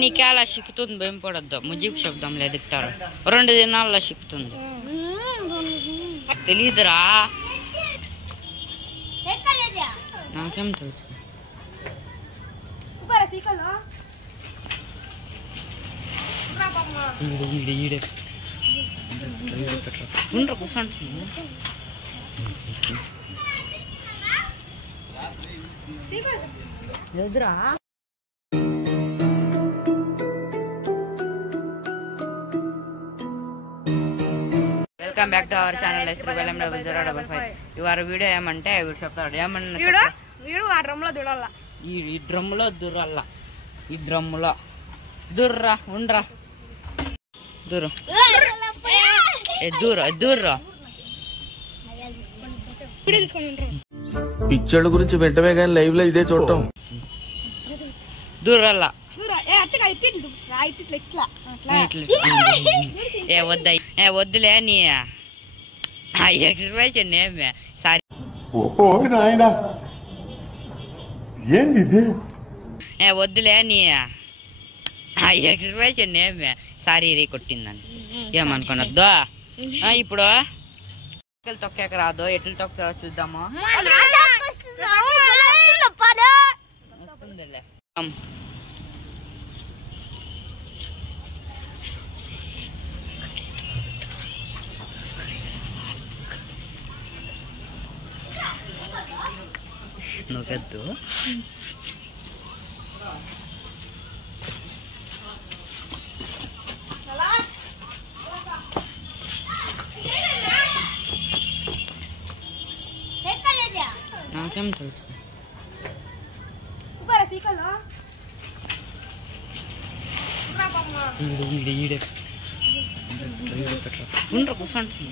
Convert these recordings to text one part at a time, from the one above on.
నీకే అలా సిక్కుతుంది భయం పడద్దు ముజీబ్ శబ్దంలో ఎదుగుతారు 2 దినాల్లో సిక్కుతుంది తెలీదురా నాకేం తెలుసు ఉండరా కూర్చోండి ఎదురా welcome back to our channel ఇవాళ వీడియో ఏమంటే వీడు చెప్తాడు ఏమన్నా వీడు ఆ డ్రమ్లో దూడాల ఈ డ్రమ్ములో దుర్రల్లా ఈ డ్రమ్ములో దుర్రా ఉండరా దూరం దూర్రా పిచ్చోళ్ళ గురించి వెంటనే కానీ లైవ్ లో ఇదే చూడటం దూరల్లా వద్దులే నీ ఎక్స్ప్రెషన్ ఏమే సారీ వద్దులే నీ ఎక్స్ప్రెషన్ ఏమే సారీ రీ కొట్టిందని ఏమనుకున్నద్దు ఇప్పుడు తొక్కాక రాదు ఎట్లు తొక్కుతారో చూద్దాము నొక్కద్దు నాకేం తెలుసు ఉండరా కూర్చోండి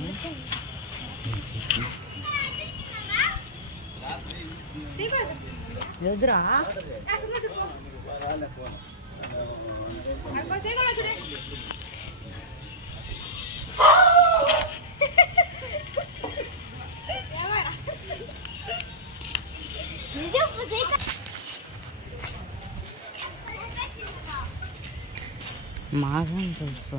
ఎదురా మాకేం తెలుసు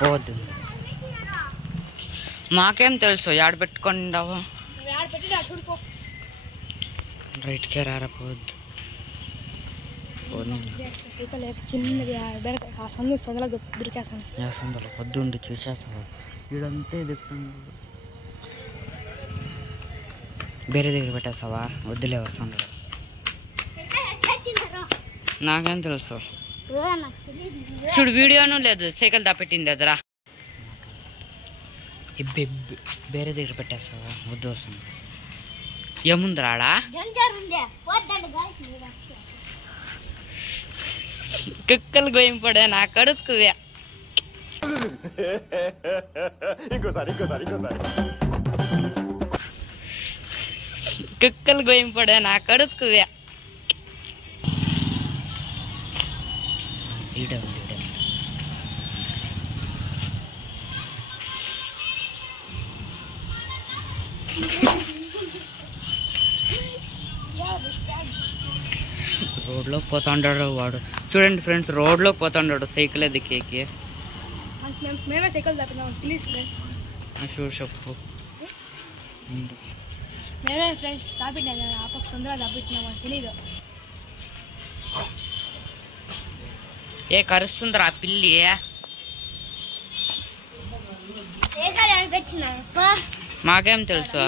పోద్దు మాకేం తెలుసు యాడ పెట్టుకుంటావా రైట్కే రారపోద్దు సందులో పొద్దుండి చూసేస్తావా వీడంతా ఎదుగుతుంది వేరే దగ్గర పెట్టేస్తావా వద్దులే వస్తుంది నాకేం తెలుసు చూడు వీడియోను లేదు సైకిల్ దాపెట్టింది అదరా వేరే దగ్గర పెట్టేస్తావా వద్దు వస్తుంది ఏముంది రాడా కుక్కలు గోయింపడే నా కడుక్కువే కుక్కలు గోయింపడే నా కడుక్కువే రోడ్లోకి పోతాడు వాడు చూడండి ఫ్రెండ్స్ రోడ్లోకి పోతాడు సైకిల్ దిక్కేకి చూడు చెప్పు మేమే ఫ్రెండ్స్ దాపెట్టాను ఆ పక్క తొందరగా దాపెట్టినామని తెలీదు ఏ కరుస్తుందిరా ఆ పిల్లి మాకేం తెలుసు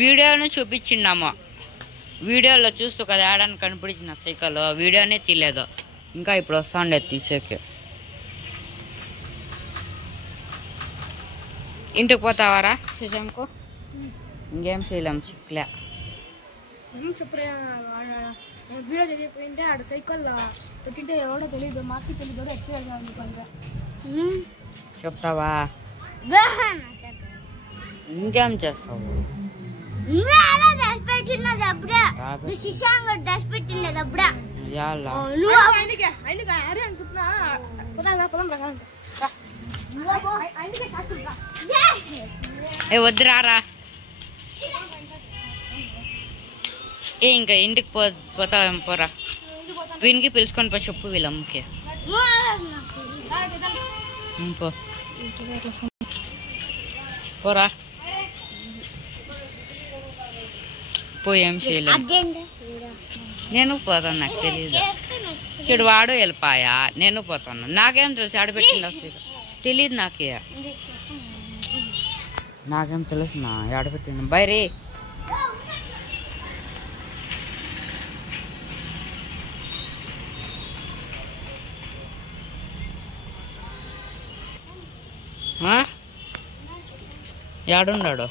వీడియోను చూపించిండాము వీడియోలో చూస్తూ కదా ఆడడానికి కనిపించిన సైకిల్ వీడియోనే తీయలేదు ఇంకా ఇప్పుడు వస్తాండే తీసేకి ఇంటికి పోతావారా శశాంకు ఇంకేం చేయలేం చిక్లే వీడియో తెలియకపోయింటే ఆడ సైకిల్ పెట్టింటే ఎవడో తెలియదు మాకు తెలియదు ఎట్లా చెప్తావా ఇంకేం చేస్తావు ఏ వద్దురారా ఏ ఇంకా ఇంటికి పోతావేం పోరా వీనికి పిలుచుకొని పో చెప్పు వీళ్ళ అమ్మకి పోరా పో ఏం చేయలేదు నేను పోతాను నాకు తెలియదు చెడు వాడు వెళ్ళిపోయా నేను పోతాను నాకేం తెలుసు ఆడబెట్టింది వస్తుంది తెలియదు నాకేం తెలుసు నా ఆడబెట్టింది బైరీ ఏడున్నాడు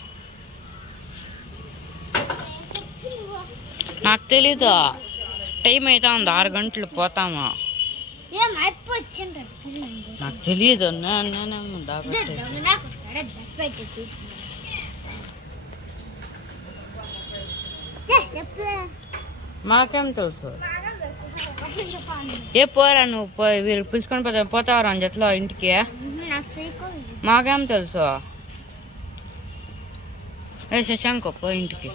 నాకు తెలీదు టైం అయితే ఉంది 6 గంటలు పోతాము నాకు తెలియదు మాకేం తెలుసు ఏ పోరా నువ్వు వీళ్ళు పిలుచుకొని పోతావరా అని జట్లో ఇంటికి మాకేం తెలుసు ఏ శశాంక్ పో ఇంటికి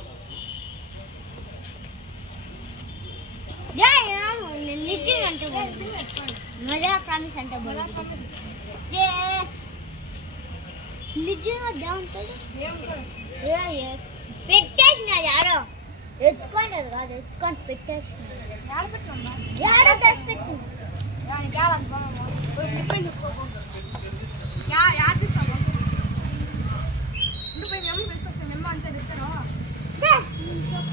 పెట్టేసినాడు ఆడో ఎత్తుకోండి కాదు ఎత్తుకొని పెట్టేసినాడు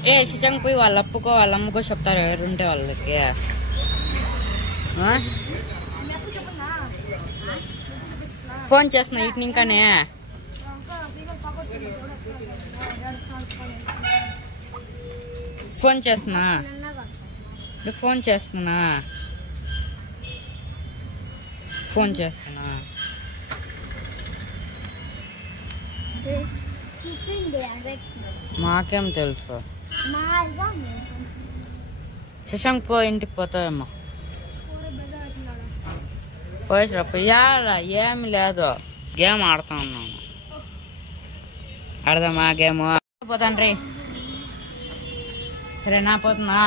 ఏ శశాంక్ పోయి వాళ్ళ అప్పుకో వాళ్ళ అమ్మకో చెప్తారు ఎవరుంటే వాళ్ళకి ఫోన్ చేస్తున్నా ఇటు ఇంకానే ఫోన్ చేస్తున్నా మాకేం తెలుసు శశాంక్ పో ఇంటికి పోతావేమో పోయేసిరా పోయాలా ఏమి లేదు గేమ్ ఆడుతా ఉన్నాను ఆడదామా గేమ్ పోతాండ్రీ సరేనా పోతున్నా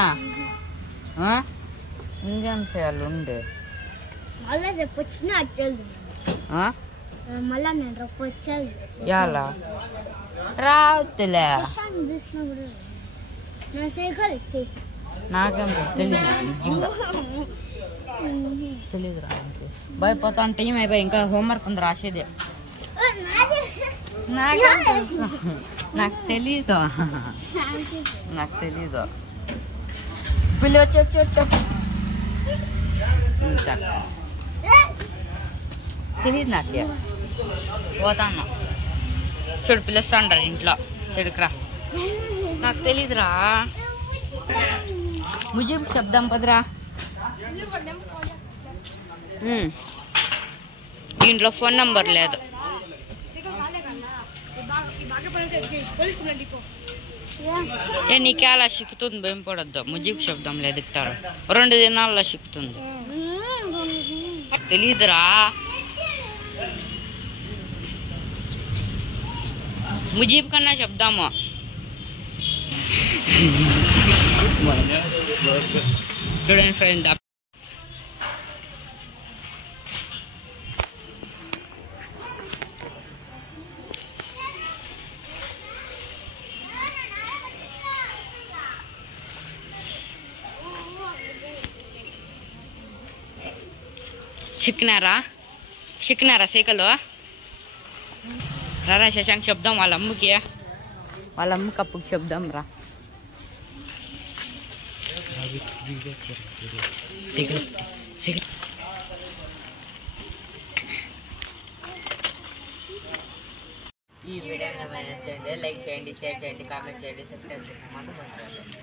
ఇంకేం చేయాలి ఉండే మళ్ళా రేపు వచ్చినా మళ్ళా నేను రేపు వచ్చేది ఎలా రావుతులే నాకేం తెలీదు నిజంగా తెలీదు రా భయపోతా టైం అయిపోయి ఇంకా హోంవర్క్ ఉంది రాసేది నాకేం తెలుసు నాకు తెలీదు పిల్లి వచ్చి తెలీదు నాకు పోతాను చెడు పిలుస్తా ఉంటారు ఇంట్లో చెడుకురా నాకు తెలీదురా ముజీబ్ శబ్దం పదరా దీంట్లో ఫోన్ నంబర్ లేదు ఏ నీకేలా సిక్కుతుంది భయం పడద్దు ముజీబ్ శబ్దంలో ఎదుగుతారు 2 దినాల్లో సిక్కుతుంది తెలీదురా ముజీబ్ కన్నా చెప్దాము చూడండి ఫ్రెండ్ చిక్కినారా సైకిల్ రా శశాంక్ చెప్దాం వాళ్ళ అమ్మకి అప్పుకి చెప్దాం రా ఈ వీడియోని లైక్ చేయండి షేర్ చేయండి కామెంట్ చేయండి సబ్స్క్రైబ్ చేయండి